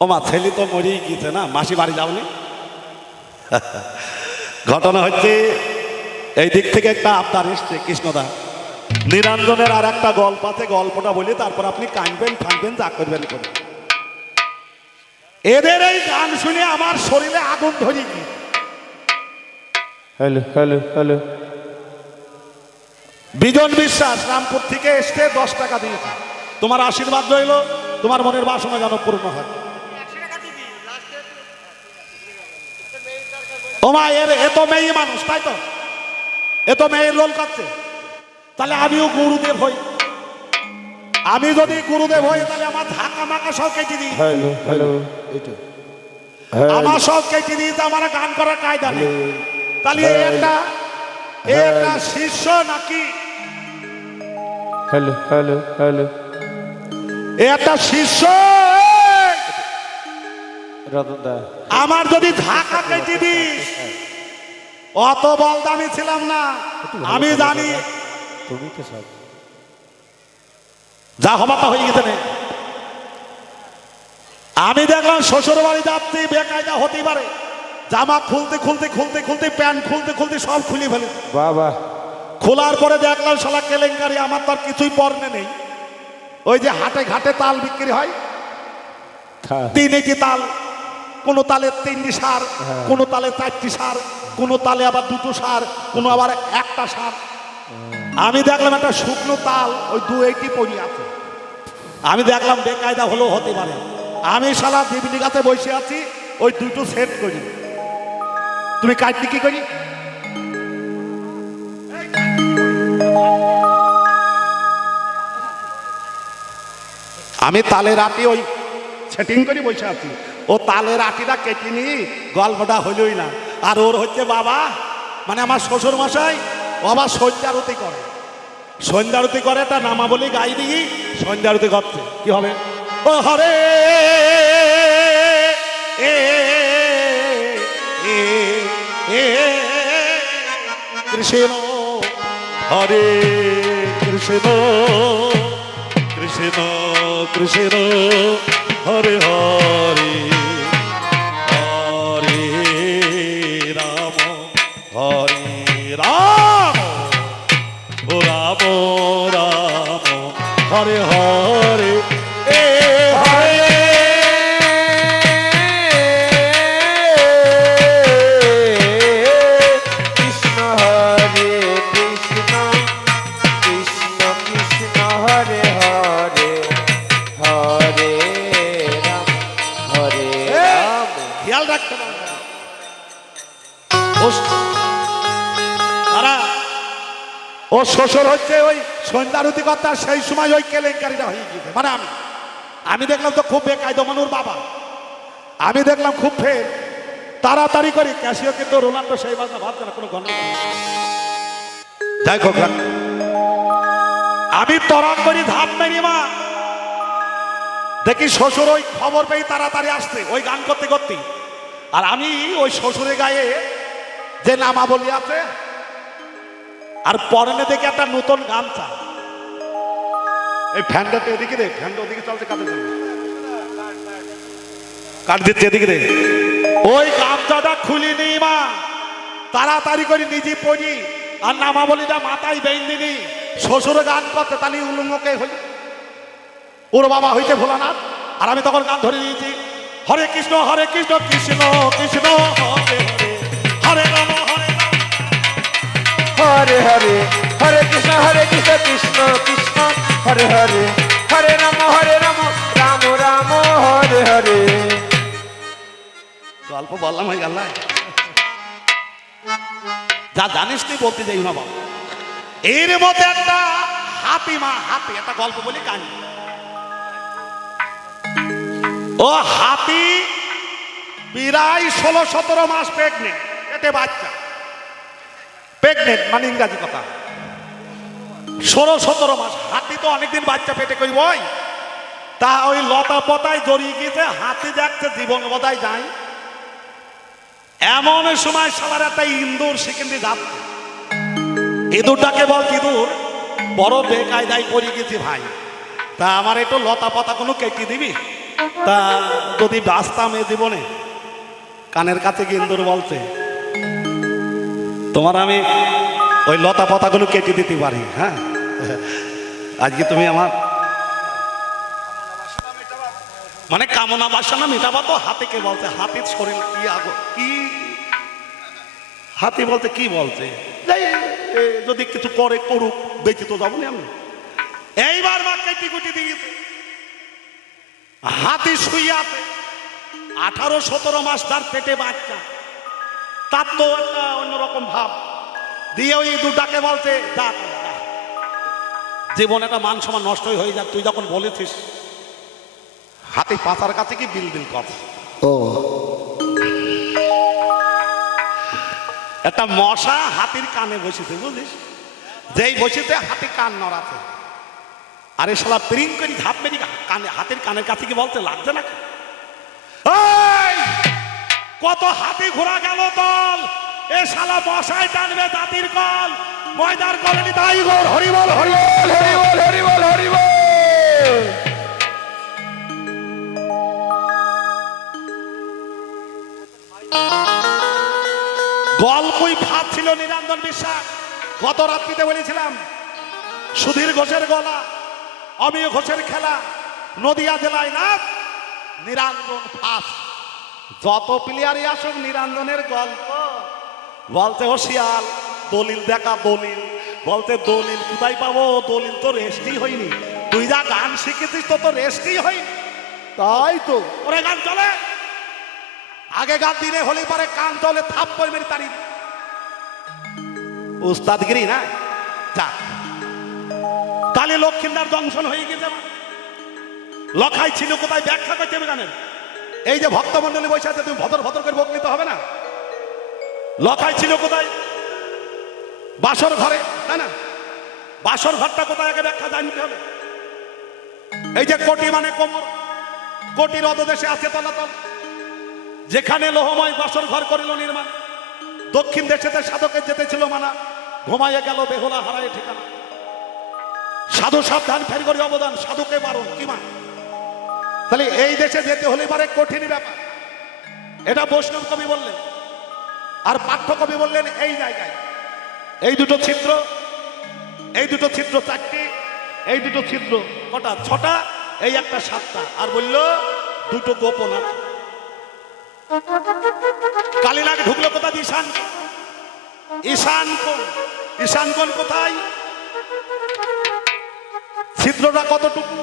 ও মা ছেলে তো মরেই গিয়েছে না? মাসি বাড়ি যাওনি? ঘটনা হচ্ছে এই দিক থেকে একটা আবদার এসছে কৃষ্ণদা। নিরঞ্জনের আর একটা গল্প আছে গল্পটা বলি তারপর আপনি কানবেন ফানবেন যা করবেন করবেন এদের এই গান শুনে আমার শরীরে আগুন ধরে হ্যালো হ্যালো হ্যালো। বিজন বিশ্বাস রামপুর থেকে এসছে দশ টাকা দিয়েছে। তোমার আশীর্বাদ রইল তোমার মনের বাসনা যেন পূর্ণ হয়। ও মা এর এত মেয়ে মানুষ তাই তো? এত মেয়ের রোল করছে তাহলে আমিও গুরুদেব হই। আমি যদি গুরুদেব হই তাহলে আমার ধাক্কা মাকা সব কেটে দিই। আমার সব কেটে দিয়ে তো আমার গান করার কায়দা নেই। তাহলে একটা একটা শিষ্য নাকি? Hello hello hello. একটা শিষ্য আমার যদি ধাক্কা কেটে দিস অত বল দামি ছিলাম না। আমি জানি তুমি তো সব যা হবার তা হয়ে গেছে। আমি দেখলাম শ্বশুর বাড়ি যাচ্ছি বেকায়দা হতেই পারে। জামা খুলতে খুলতে খুলতে খুলতে প্যান্ট খুলতে খুলতে সব খুলে ফেলে। বাবা। খোলার পরে দেখলাম শালা কেলেঙ্কারি আমার তো আর কিছুই পর্নে নেই। ওই যে হাটে ঘাটে তাল বিক্রি হয়। থা তিনটি তাল। কোনো তালে তিনটি সার কোনো তালে চারটি সার কোনো তালে আবার দুটো সার কোনো আবার একটা সার। আমি দেখলাম একটা শুকনো তাল ওই দু এইটি পড়ি আছে। আমি দেখলাম বেকায়দা হলেও হতে পারে। আমি শালা দিবিনি গাছে বসে আছি ওই দুটো সেট করি। তুমি কাটতে কি করি? আমি তালের আটি ওই সেটিং করে বসে আছি। ও তালের আটিটা কেটে নি গল্পটা হইলই না। আর ওর হচ্ছে বাবা মানে আমার শ্বশুর মশাই ও আবার সন্ধ্যারতি করে। সন্ধ্যারতি করে একটা নামাবলী গাই দিই সন্ধ্যারতি করছে কি হবে? ও হরে এ, কৃষ্ণ হরে কৃষ্ণ কৃষ্ণ কৃষ্ণ। হরে হরে হরে রাম হরে রাম ও রাম রাম হরে হরে। ও শ্বশুর হচ্ছে ওই সন্ধ্যারতি কথা সেই সময় ওই কেলেঙ্কারিটা হয়ে গিয়েছে। মানে আমি আমি দেখলাম তো খুব বেকায়দা মানুর বাবা। আমি দেখলাম খুব ফের, তাড়াতাড়ি করি ক্যাশিও কিন্তু রোনাল্ডো সেই বাজনা ভাবছে না, কোনো গণনা যাই হোক আমি তরক করি ধাপ মেরি মা। দেখি শ্বশুর ওই খবর পেয়ে তাড়াতাড়ি আসতে ওই গান করতে করতে। আর আমি ওই শ্বশুরের গায়ে যে নামাবলী আছে আর পরনে দেখে একটা নতুন গামছা। এই ফ্যানটা তো এদিকে দে ফ্যানটা ওদিকে চলছে কাদের জন্য। কাট দিচ্ছে এদিকে দে ওই গামছাটা খুলি নি মা। তাড়াতাড়ি করে নিজে পড়ি আর নামাবলীটা মাথায় বেইন দিনি শ্বশুর গান করতে তাহলে উলুঙ্গকে হই। ওর বাবা হইতে ভোলানাথ। আর আমি তখন গান ধরে দিয়েছি হরে কৃষ্ণ হরে কৃষ্ণ কৃষ্ণ কৃষ্ণ হরে হরে হরে হরে কৃষ্ণ হরে কৃষ্ণ কৃষ্ণ কৃষ্ণ, হরে হরে হরে রাম হরে রাম রাম রাম, হরে হরে। গল্প বললাম, হয়ে গেল যা জানিস তুই বলতে যাই না বাবা। এর মধ্যে একটা হাতি মা হাতি একটা গল্প বলি কাহিনী। ও হাতি প্রায় ষোলো সতেরো মাস প্রেগনেন্ট পেটে বাচ্চা। প্রেগনেন্ট মানে ইংরাজি কথা। ষোলো, সতেরো মাস। হাতি তো অনেকদিন বাচ্চা পেটে করি বই তা ওই লতা পতায় জড়িয়ে গিয়েছে, হাতি দেখছে জীবন বোধহয় যায়। এমন সময় সবার একটা ইন্দুর সেখানে যাচ্ছে। ইঁদুরটাকে বল, ইঁদুর, বড় বেকায়দায় পড়ে গেছি ভাই। তা আমার একটু লতা পাতা কোনো কেটে দিবি? তা যদি বাঁচতাম এ জীবনে? কানের কাছে ইন্দুর বলছে তোমার আমি ওই লতা পাতাগুলো কেটে দিতে পারি হ্যাঁ? আজকে তুমি আমার মানে কামনা বাসনা মেটাবা তো হাতিকে বলতে হাতির শরীর কি আগো? কি? হাতি বলতে কি বলছে? যদি কিছু করে, করুক, বেঁচে তো যাব আমি। এইবার মা কেটি কুটি দিয়েছে। হাতি শুয়ে আছে। আঠারো সতেরো মাস তার পেটে বাচ্চা। তার তো একটা অন্যরকম ভাব। দিয়ে ওই দুটাকে বলতে যা। জীবন একটা মান সমান নষ্টই হয়ে যাক তুই যখন বলেছিস হাতে পাতার কাছে কি বিল বিল কর? ও। একটা মশা হাতির কানে বসেছে বুঝলিস? যেই বসেছে হাতি কান নড়াতে আরে শালা প্রিং করি ঝাপ মেরি কানে হাতির কানের কাছে কি বলতে লাগছে না! কত হাতি ঘোরা গেল দল। এ শালা মশাই টানবে দাদির কল। ময়দার কলেনি তাই গোর হরিবল হরিবল হরিবল হরিবল হরিবল গল্পই ফাঁদ ছিল নিরঞ্জন বিশ্বাস। গত রাত্রিতে বলেছিলাম, সুধীর ঘোষের গলা, অমিয় ঘোষের খেলা, নদিয়া জেলায় না, নিরঞ্জন ফাঁস যত প্লেয়ারই আসুক নিরঞ্জনের গল্প। বলতে হোশিয়াল দলিল দেখা দলিল। বলতে দলিল কোথায় পাবো দলিল তো রেস্টই হয়নি। তুই যা গান শিখেছিস তো তো রেস্টই হয়নি। তাই তো। ওরে গান চলে। আগেকার দিনে হলে পরে কান চলে থাপ মেরে তারি উস্তাদগিরি না? যা। তাহলে লক্ষ্মীদার দংশন হয়ে গেছে লখাই ছিল কোথায় ব্যাখ্যা করতে হবে গানের? এই যে ভক্তমন্ডলী বসে আছে, তুমি ভদর ভদর করে ভোগ নিতে হবে না? লখাই ছিল কোথায়? বাসর ঘরে তাই না। বাসর ঘরটা কোথায় আগে ব্যাখ্যা জানতে হবে। এই যে কোটি মানে কোমর কোটির অধদেশে আছে তলাতল। যেখানে লোহময় বাসর ঘর করিল নির্মাণ। দক্ষিণ দেশেতে সাধকের যেতে ছিল মানা, ঘুমাইয়া গেল বেহুলা হারায় ঠিকানা। সাধু সাবধান, ফের করি অবদান, সাধুকে বারণ কি মা তাহলে এই দেশে যেতে হলে পারে কঠিন ব্যাপার। এটা বৈষ্ণব কবি বললেন, আর পাঠ্য কবি বললেন এই জায়গায়। এই দুটো ছিদ্র, এই দুটো ছিদ্র চারটি, এই দুটো ছিদ্র কটা? ছটা, এই একটা সাতটা। আর বলল, দুটো গোপন কালীনাগ ঢুকলো কোথা ঈশান ঈশান কোণ ঈশান কোণ কোথায়? ছিদ্রটা কতটুকু?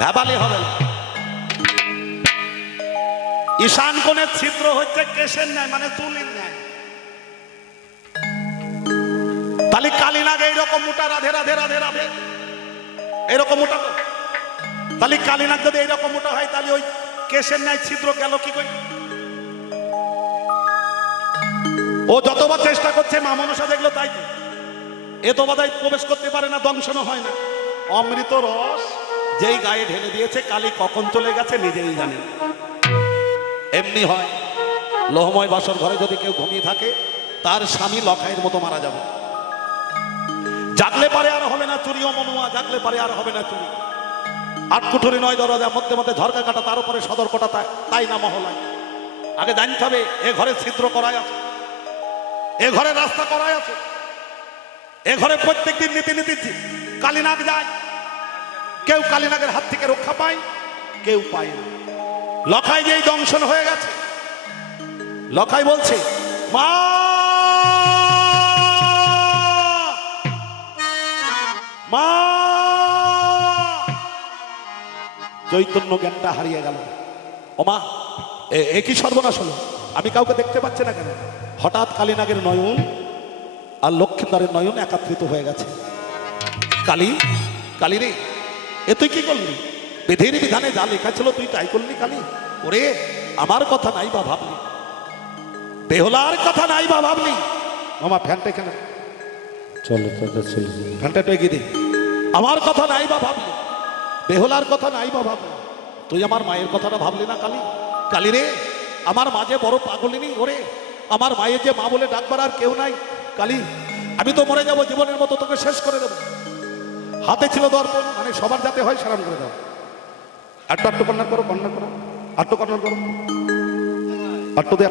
ভেবালে হবে না। ঈশান কোণের ছিদ্র হচ্ছে কেশের ন্যায় মানে চুলির ন্যায়। তাহলে কালীনাগ এইরকম মোটা রাধে রাধে রাধে রাধে। এরকম মোটা তাহলে কালীনাগ যদি এইরকম মোটা হয়, তাহলে ওই কেশের ন্যায় ছিদ্র গেল কি করে? ও যতবার চেষ্টা করছে, মা মনসা দেখল তাই তো। এ তো বোধহয় প্রবেশ করতে পারে না, দংশনও হয় না। অমৃত রস যেই গায়ে ঢেলে দিয়েছে, কালী কখন চলে গেছে নিজেই জানে। এমনি হয়, লোহময় বাসর ঘরে যদি কেউ ঘুমিয়ে থাকে, তার স্বামী লখাইয়ের মতো মারা যাবে। জাগলে পারে আর হবে না চুরি, ও মনুয়া, জাগলে পারে আর হবে না চুরি। আট কুঠুরি নয় দরজা, মধ্যে মধ্যে ঝরকা কাটা, তার উপরে সদর কটা তাই- না মহলায়। আগে জানতে হবে, এ ঘরে ছিদ্র করাই আছে। এ ঘরে রাস্তা করাই আছে। এ ঘরে প্রত্যেক দিন নীতি নীতি কালীনাগ যায়। কেউ কালীনাগের হাত থেকে রক্ষা পায়, কেউ পায় না। লখাই যেই দংশন হয়ে গেছে, লখাই বলছে, মা! মা! চৈতন্য জ্ঞানটা হারিয়ে গেল। ওমা এ- কি সর্বনাশ হলো? আমি কাউকে দেখতে পাচ্ছি না কেন? হঠাৎ কালীনাগের নয়ন আর লক্ষ্মীদারের নয়ন একাত্রিত হয়ে গেছে। কালী কালী রে এ তুই কি করলি? বিধির বিধানে যা লেখা ছিল তুই তাই করলি কালী ওরে আমার কথা নাই বা ভাবলি। বেহলার কথা নাই বা ভাবলি। মামা ফ্যানটা কেন চলো ফ্যানটা দে। আমার কথা নাই বা ভাবলি। বেহলার কথা নাই বা ভাবলি। তুই আমার মায়ের কথাটা ভাবলি না কালি কালি রে আমার মাঝে বড় পাগলিনী ওরে আমার মায়ের যে মা বলে ডাকবার আর কেউ নাই। কালি আমি তো মরে যাব জীবনের মতো তোকে শেষ করে দেব। হাতে ছিল দর্পণ মানে সবার যাতে হয় সারাম করে দাও। আটটু আটটু কর্নার করো কর্নার করো, আটটু কর্নার করো। আটটু দে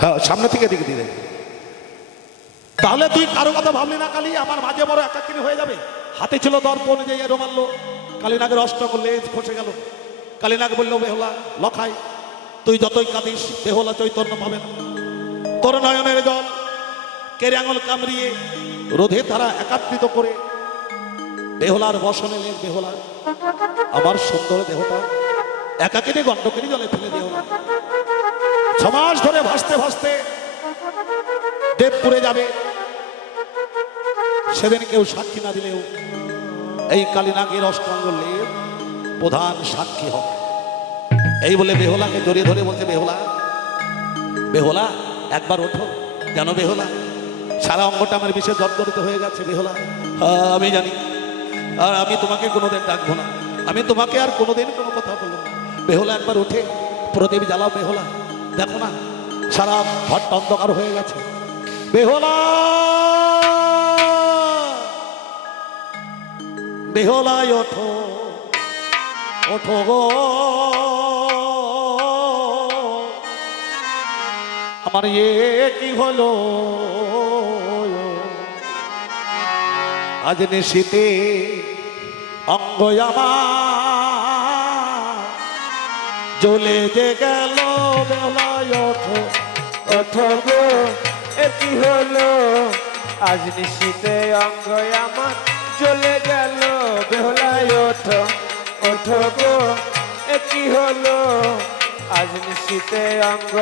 হ্যাঁ সামনে থেকে এদিকে দিয়ে তাহলে তুই কারও কথা ভাবলি না কালি, আমার মাঝে বড় একাকিনী হয়ে যাবে। হাতে ছিল দর্পণ, যে এরো মারলো কালীনাগের অষ্টক লেজ খসে গেল। কালীনাগ বলল, বেহলা, লখাই, তুই যতই কাঁদিস, বেহলা চৈতন্য পাবে না। তোর নয়নের জল কেরে আঙুল কামড়িয়ে রোধে তারা একাত্রিত করে বেহলার বসনে লেগ বেহলা। আমার সুন্দর দেহটা একাকিনী গণ্ডকিনী জলে ফেলে না। ছমাস ধরে ভাসতে ভাসতে দেবপুরে যাবে। সেদিন কেউ সাক্ষী না দিলেও এই কালীনাগের অষ্টাঙ্গ লেব প্রধান সাক্ষী হবে। এই বলে বেহলাকে জড়িয়ে ধরে বলছে, বেহলা বেহলা, একবার ওঠো। জানো বেহলা? সারা অঙ্গটা আমার বিশেষ জর্জরিত হয়ে গেছে, বেহলা। আমি জানি। আর আমি তোমাকে কোনোদিন ডাকবো না। আমি তোমাকে আর কোনোদিন কোনো কথা বলব না। বেহলা, একবার উঠে প্রদীপ জ্বালাও, বেহলা। দেখো না, সারা ঘরটা অন্ধকার হয়ে গেছে। বেহলা! বেহলায় ওঠো ওঠো গো। আমার এ কি হলো? আজ নিশীতে অঙ্গ আমার। জ্বলে যে গেল বেলায় ওঠো ওঠো গো, এ হলো? আজ নিশীতে অঙ্গ চলে গেল বেহলায় ওঠো ওঠো গো, এ হলো? আজ নিশীতে অঙ্গ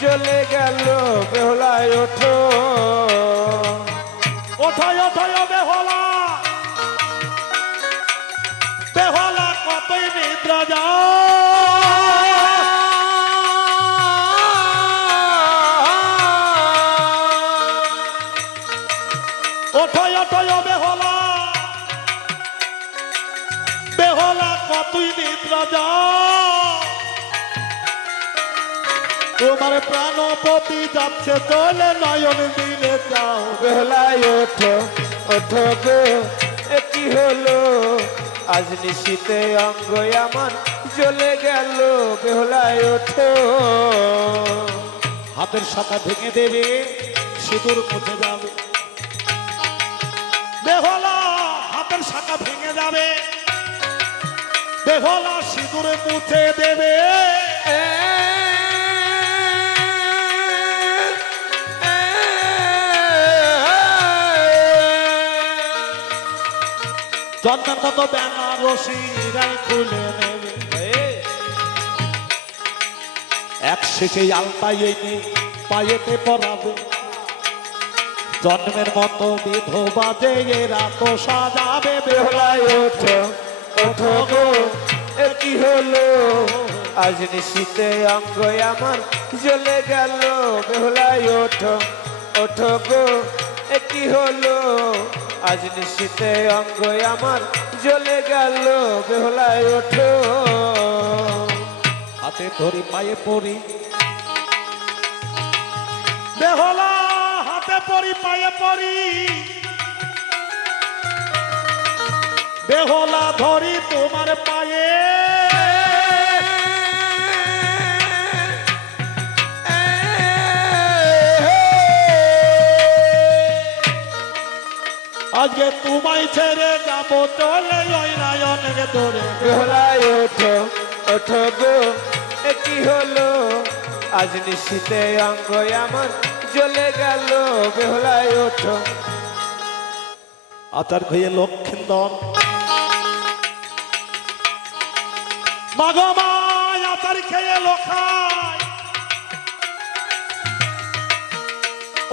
চলে গেল বেহলায় ওঠো। ওঠায় ওঠায় বেহলা? বেহলা কতই নিদ্রা যায়? ওঠায় ওঠায় বেহলা? বেহলা কতই নিদ্রা যায়? তোমার প্রাণপতি যাচ্ছে চলে নয়ন দিলে যাও। বেহলায় ওঠো ওঠো গো কি হলো? আজ নিশীতে অঙ্গ আমার চলে গেল বেহলায় ওঠো। হাতের শাখা ভেঙে দেবে সিঁদুর মুছে যাবে। বেহলা হাতের শাখা ভেঙে যাবে। বেহলা সিঁদুরে মুছে দেবে। জন্মের মতো বেনারসি রাই খুলে নেবে। এক শেষে আলতাই এনে পায়েতে পরাবে। জন্মের মতো বিধবা যে এরা তো সাজাবে, বেহলায় ওঠো ওঠো গো। এ কি হলো? আজ নিশীতে অঙ্গ আমার জ্বলে গেল, বেহলায় ওঠো ওঠো গো। এ কি হলো? আজ নিশীতে অঙ্গ আমার জ্বলে গেল, বেহলায় ওঠো। হাতে ধরি, পায়ে পড়ি। বেহলা, হাতে পড়ি, পায়ে পড়ি। বেহলা ধরি, তোমার পায়ে আজকে তোমায় ছেড়ে যাব চলে ওই রায়নকে ধরে বেহলায় ওঠো ওঠো গো কি হলো? আজ নিশীতে অঙ্গ আমার জ্বলে গেল। বেহলায় ওঠো। আচার খেয়ে লক্ষিন্দর। মাগো মায় আচার খেয়ে লোখায়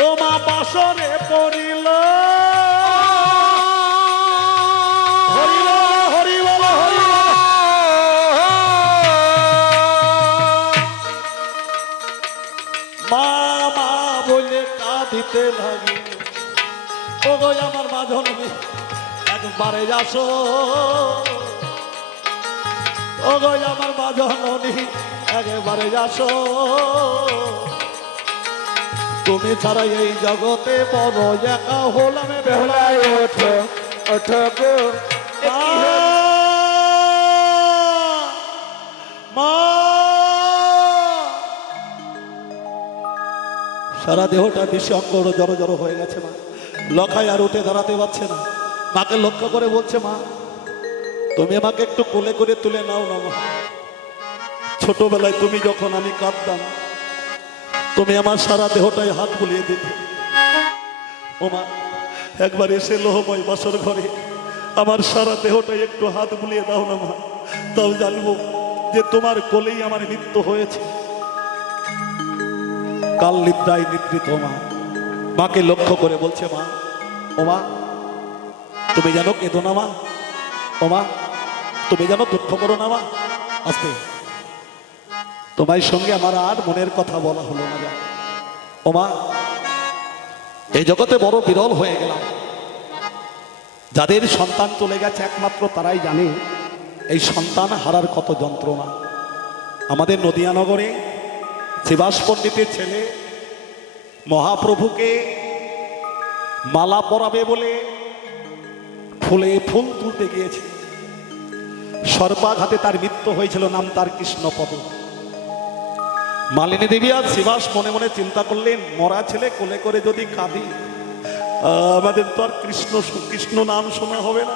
ও মা বাসরে পড়িল। কাঁদিতে লাগিল ও গো আমার মাঝন একবারে আসো ও গো আমার মাঝন একবারে আসো তুমি ছাড়া এই জগতে বড় একা হলাম বেহলা বেহলায় ওঠো ওঠো গো। সারা দেহটা বেশি অঙ্গ জড়ো জড়ো হয়ে গেছে, মা। লখায় আর উঠে দাঁড়াতে পারছে না। মাকে লক্ষ্য করে বলছে, মা, তুমি আমাকে একটু কোলে করে তুলে নাও না, মা। ছোটবেলায় তুমি যখন আমি কাঁদতাম, তুমি আমার সারা দেহটায় হাত বুলিয়ে দিতে। ও মা, একবার এসে লোহময় বাসর ঘরে আমার সারা দেহটায় একটু হাত বুলিয়ে দাও না, মা। তাও জানব যে তোমার কোলেই আমার মৃত্যু হয়েছে। কাল নিদ্রায় নিদ্রিত মা। মাকে লক্ষ্য করে বলছে, মা, ও মা, তুমি জানো কেঁদো না মা। ও মা, তুমি জানো দুঃখ করো না মা। আস্তে। তোমার সঙ্গে আমার আর মনের কথা বলা হলো না যা ও মা, এই জগতে বড় বিরল হয়ে গেলাম। যাদের সন্তান চলে গেছে একমাত্র তারাই জানে, এই সন্তান হারার কত যন্ত্রণা। আমাদের নদিয়ানগরে শিবাস পণ্ডিতের ছেলে মহাপ্রভুকে মালা পরাবে বলে ফুলে ফুল তুলতে গিয়েছে। সর্বাঘাতে তার মৃত্যু হয়েছিল, নাম তার কৃষ্ণপদ। মালিনী দেবী আর শিবাস মনে মনে চিন্তা করলেন, মরা ছেলে কোলে করে যদি কাঁদি, আমাদের তো আর কৃষ্ণ কৃষ্ণ নাম শোনা হবে না,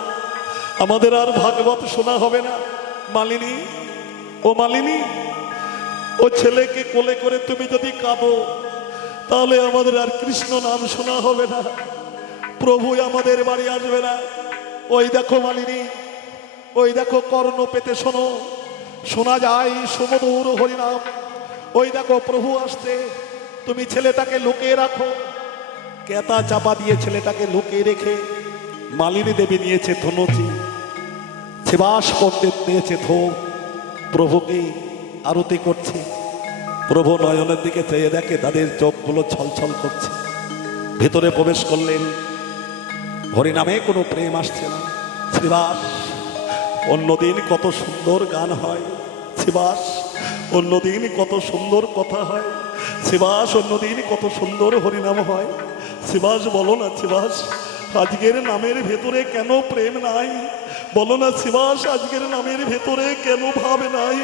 আমাদের আর ভাগবত শোনা হবে না। মালিনী, ও মালিনী ও ছেলেকে কোলে করে তুমি যদি কাঁদো, তাহলে আমাদের আর কৃষ্ণ নাম শোনা হবে না। প্রভু আমাদের বাড়ি আসবে না। ওই দেখো মালিনী, ওই দেখো কর্ণ পেতে শোনো। শোনা যায় সুমধুর হরিনাম। ওই দেখো প্রভু আসতে তুমি ছেলেটাকে লুকিয়ে রাখো। কেতা চাপা দিয়ে ছেলেটাকে লুকিয়ে রেখে মালিনী দেবী নিয়েছে ধনুচি। শিবাস পণ্ডিত নিয়েছে ধো প্রভুকে আরতি করছে। প্রভু নয়নের দিকে চেয়ে দেখে তাদের চোখগুলো ছলছল করছে। ভেতরে প্রবেশ করলেন। হরিনামে কোনো প্রেম আসছে না। শ্রীবাস অন্যদিন কত সুন্দর গান হয়। শিবাস, অন্যদিন কত সুন্দর কথা হয়। শিবাস, অন্যদিন কত সুন্দর হরিনাম হয়। শিবাস, বলো না শিবাস, আজকের নামের ভেতরে কেন প্রেম নাই? বলো না শিবাস, আজকের নামের ভেতরে কেন ভাব নাই?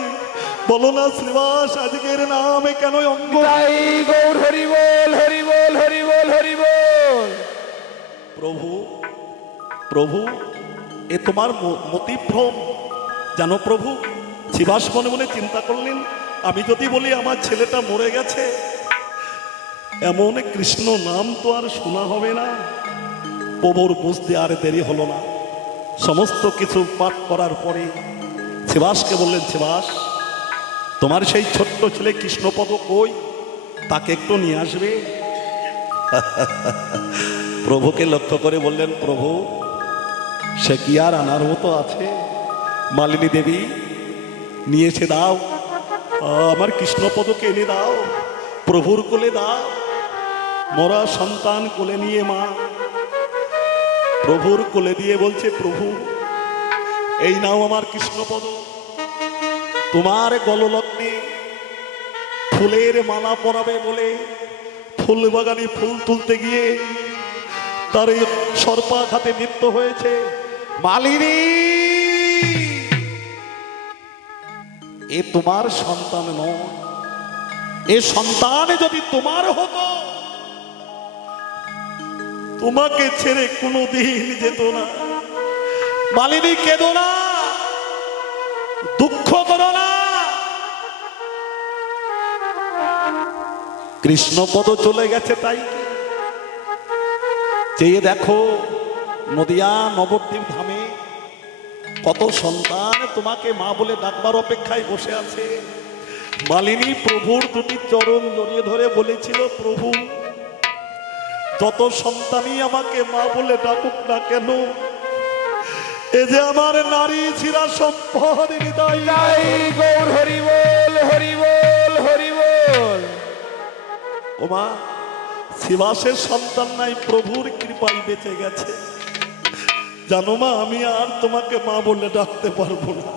বলো না শ্রীবাস আজকের নামে কেন অঙ্গ? তাই গৌর হরি বল হরি বল হরি বল হরি বল। প্রভু প্রভু এ তোমার মতিভ্রম জানো প্রভু শিবাস মনে মনে চিন্তা করলেন আমি যদি বলি আমার ছেলেটা মরে গেছে এমন কৃষ্ণ নাম তো আর শোনা হবে না। প্রভুর বুঝতে আর দেরি হলো না। সমস্ত কিছু পাঠ করার পরে শিবাসকে বললেন শিবাস তোমার সেই ছোট্ট ছেলে কৃষ্ণপদ কই? তাকে একটু নিয়ে আসবে? প্রভুকে লক্ষ্য করে বললেন, প্রভু, সে কি আর আনার মতো আছে? মালিনী দেবী নিয়েছে দাও। আমার কৃষ্ণপদকে এনে দাও। প্রভুর কোলে দাও। মরা সন্তান কোলে নিয়ে মা। প্রভুর কোলে দিয়ে বলছে, প্রভু, এই নাও আমার কৃষ্ণপদ। তোমার গললগ্নে ফুলের মালা পরাবে বলে, ফুল বাগানে ফুল তুলতে গিয়ে তার সর্পাঘাতে মৃত্যু হয়েছে মালিনী। এ তোমার সন্তান নয়, এ সন্তান যদি তোমার হতো, তোমাকে ছেড়ে কোনোদিন যেত না। মালিনী, কেঁদো না, দুঃখ করো না। কৃষ্ণপদ চলে গেছে তাই? চেয়ে দেখো নদিয়া নবদ্বীপ ধামে কত সন্তান তোমাকে মা বলে ডাকবার অপেক্ষায় বসে আছে। মালিনী প্রভুর দুটি চরণ জড়িয়ে ধরে বলেছিল, প্রভু, যত সন্তানই আমাকে মা বলে ডাকুক না কেন, এ যে আমার নারী ছিরা সম্পদ হরি বল হরি বল হরি বল ওমা শিবাসের সন্তান নাই, প্রভুর কৃপায় বেঁচে গেছে। জানো মা, আমি আর তোমাকে মা বলে ডাকতে পারব না।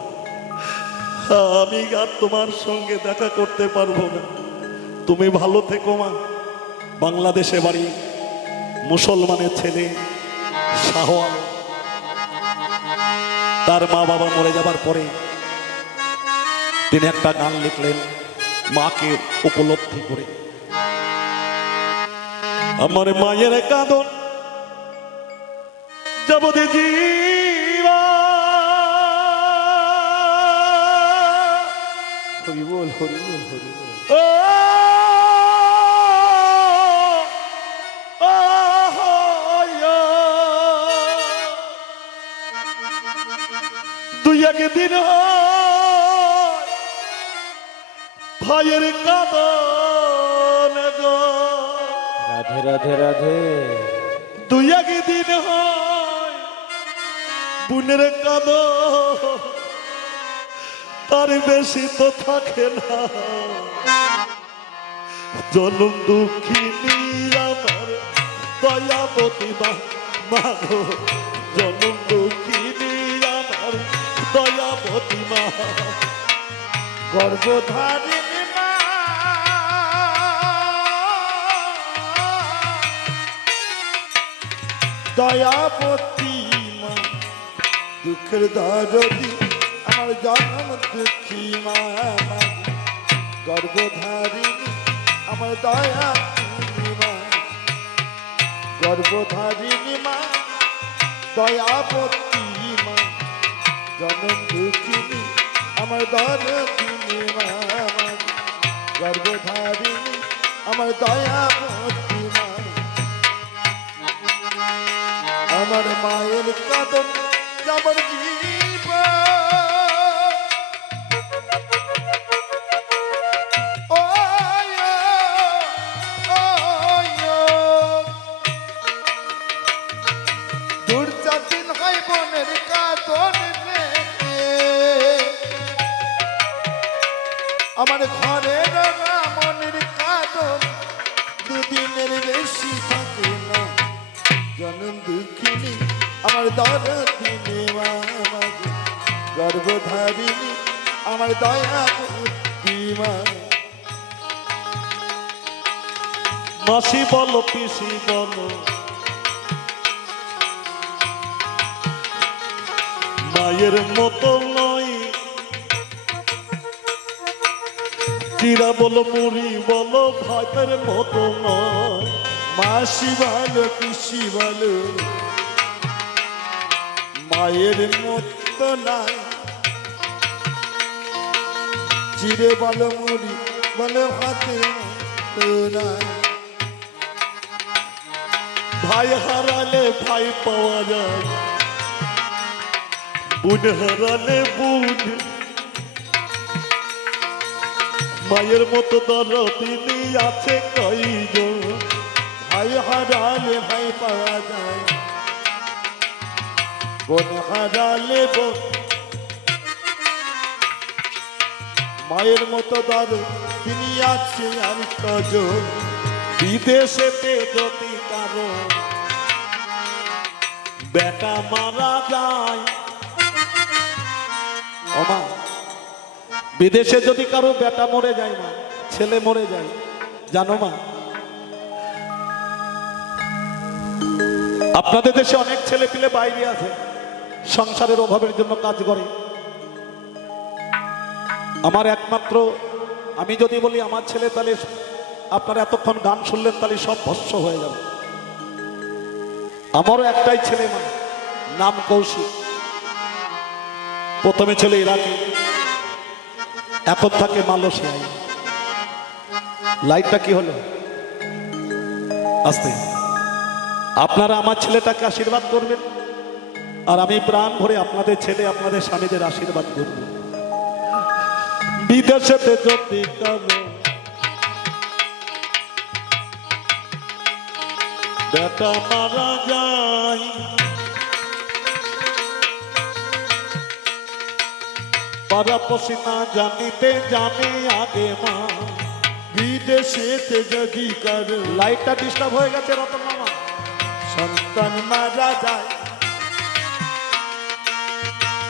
আমি আর তোমার সঙ্গে দেখা করতে পারব না। তুমি ভালো থেকো মা। বাংলাদেশে বাড়ি, মুসলমানের ছেলে শাহ তার মা বাবা মরে যাবার পরে তিনি একটা গান লিখলেন, মাকে উপলব্ধি করে। আমার মায়ের কাঁদন। যাবতে জীবা। হরি বল হরি বল হরি বল। ও ও হইয়া। দুই একদিন ভাইয়ের কাঁদন। রাধে রাধে রাধে। দুই একদিন হয় বুনের কাঁদ। তার বেশি তো থাকে না। জনম দুঃখিনী আমার দয়াবতী মা মাগো জনম দুঃখিনী আমার দয়াবতী মা। গর্ভধারিণী দয়াপতি মা, দুঃখের দরদি, আমার জন্ম দুঃখী মা। গর্ভধারিণী, আমার দয়া মা, গর্ভধারিণী মা, দয়াপতি মা, জনম দুঃখিনী, আমার দরদিনী মা, গর্ভধারিণী, আমার দয়াপতি মা আমার মায়ের কদম যাবার জীব আমার গর্ভধারিণী, আমার দয়া মা মাসি বলো, পিসি বলো। মায়ের মতো নয়। চিরা বলো, মুড়ি বলো, ভাতের মতো নয়। মাসি ভালো পিসি ভালো মায়ের মতো নাই। চিরে বলো মুড়ি, বলো হাতে নাই। ভাই হারালে ভাই পাওয়া যায়। বুন হারালে বুন। মায়ের মতো দর তিনি আছে কইজন ভাই হারালে ভাই পাওয়া যায়। বোন হারালে মায়ের মতো দাদু তিনি আছে আর কজন? বিদেশেতে যদি কারও? বেটা মারা যায়। ওমা, বিদেশে যদি কারও বেটা মরে যায় মা, ছেলে মরে যায়, জানো মা? আপনাদের দেশে অনেক ছেলে পিলে বাইরে আছে। সংসারের অভাবের জন্য কাজ করে। আমার একমাত্র, আমি যদি বলি আমার ছেলে, তাহলে আপনারা এতক্ষণ গান শুনলেন, তাহলে সব ভস্য হয়ে যাবে। আমারও একটাই ছেলে মা, নাম কৌশিক। প্রথমে ছেলে ইরাকে, এখন থাকে মালয়েশিয়ায়। লাইটটা কি হলো? আস্তে। আপনারা আমার ছেলেটাকে আশীর্বাদ করবেন। আর আমি প্রাণ ভরে আপনাদের ছেলে আপনাদের স্বামীদের আশীর্বাদ করব। বিদেশেতে যদি কারও বেটা মারা যায়। পারাপসি না জানিতে জানে আগে মা। বিদেশেতে যদি কারও লাইটটা ডিস্টার্ব হয়ে গেছে রতন মামা। সন্তান মারা যায়।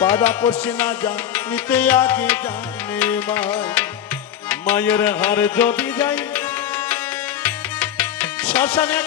পাড়া পড়ছে না জানিতে আগে জানে মায় মায়ের হার যদি যাই শ্মশানে